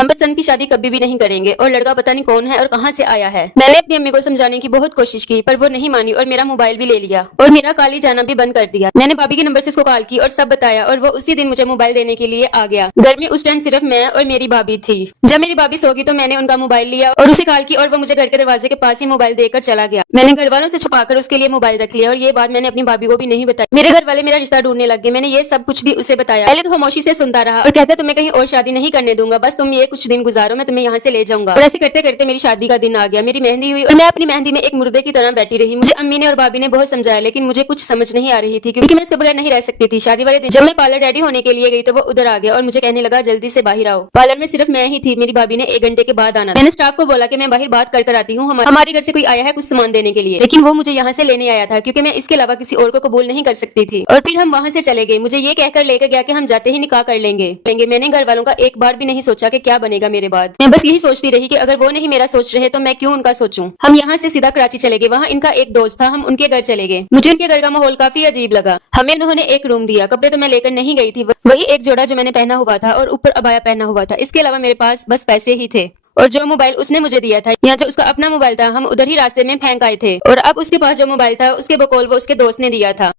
हम पसंद की शादी कभी भी नहीं करेंगे और लड़का पता नहीं कौन है और कहाँ से आया है। मैंने अपनी अम्मी को समझाने की बहुत कोशिश की पर वो नहीं मानी और मेरा मोबाइल भी ले लिया और मेरा कॉल ही जाना भी बंद कर दिया। मैंने भाभी के नंबर से उसको कॉल की और सब बताया और वो उसी दिन मुझे मोबाइल देने के लिए आ गया। घर में उस टाइम सिर्फ मैं और मेरी भाभी थी। जब मेरी भाभी सो गई तो मैंने उनका मोबाइल लिया और उसे कॉल की और वो मुझे घर के दरवाजे के पास ही मोबाइल देकर चला गया। मैंने घर वालों से छुपाकर उसके लिए मोबाइल रख लिया और ये बात मैंने अपनी भाभी को भी नहीं बताई। मेरे घर वाले मेरा रिश्ता ढूंढने लग गए। मैंने ये सब कुछ भी उसे बताया। पहले तो खामोशी से सुनता रहा और कहता तुम्हें कहीं और शादी नहीं करने दूंगा, बस तुम ये कुछ दिन गुजारो, मैं तुम्हें यहाँ से ले जाऊंगा। और ऐसे करते करते मेरी शादी का दिन आ गया। मेरी मेहंदी हुई और मैं अपनी मेहंदी में एक मुर्दे की तरह बैठी रही। मुझे अम्मी ने और भाभी ने बहुत समझाया लेकिन मुझे कुछ समझ नहीं आ रही थी क्योंकि मैं उसके बगैर नहीं रह सकती थी। शादी वाले दिन जब मैं पार्लर रेडी होने के लिए गई तो वो उधर आ गया और मुझे कहने लगा जल्दी से बाहर आओ। पार्लर में सिर्फ मैं ही थी। मेरी भाभी ने 1 घंटे के बाद आना। मैंने स्टाफ को बोला कि मैं बाहर बात कर आती हूँ, हमारे घर से कोई आया है कुछ सामान देने के लिए, लेकिन वो मुझे यहाँ से लेने आया था क्योंकि मैं इसके अलावा किसी और को कबूल नहीं कर सकती थी। और फिर हम वहाँ से चले गए। मुझे ये कहकर लेकर गया कि हम जाते ही निकाह कर लेंगे। मैंने घर वालों का एक बार भी नहीं सोचा कि क्या बनेगा मेरे बाद। मैं बस यही सोचती रही कि अगर वो नहीं मेरा सोच रहे तो मैं क्यों उनका सोचूं। हम यहाँ से सीधा कराची चले गए। वहाँ इनका एक दोस्त था, हम उनके घर चले गए। मुझे उनके घर का माहौल काफी अजीब लगा। हमें उन्होंने एक रूम दिया। कपड़े तो मैं लेकर नहीं गई थी, वही एक जोड़ा जो मैंने पहना हुआ था और ऊपर अबाया पहना हुआ था। इसके अलावा मेरे पास बस पैसे ही थे और जो मोबाइल उसने मुझे दिया था या जो उसका अपना मोबाइल था हम उधर ही रास्ते में फेंक आए थे। और अब उसके पास जो मोबाइल था उसके बकौल वो उसके दोस्त ने दिया था।